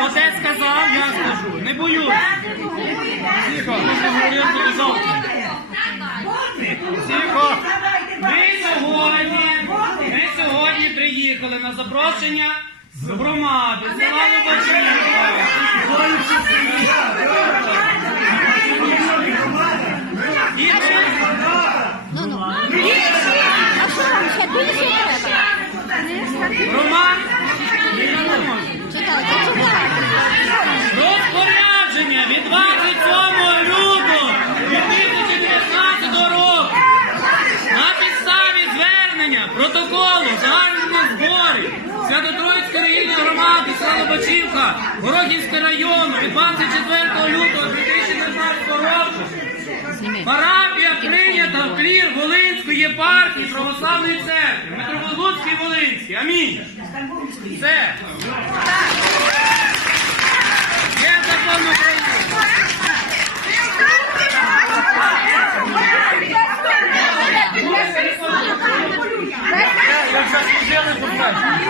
Отець сказав, я скажу. Не боюсь. Тихо. Тихо. Ми сьогодні, ми сьогодні приїхали на запрошення з громади, села Лобачівка. Розпорядження від 27 лютого 2019 року на підставі звернення протоколу загальних зборів Свято-Троїцької релігійної громади села Лобачівка Городівського району від 24 лютого 2019 року Парафія прийнята в клір Волинської єпархії Православної церкви, Митрополитський Волинський. Амінь. Все. Thank you.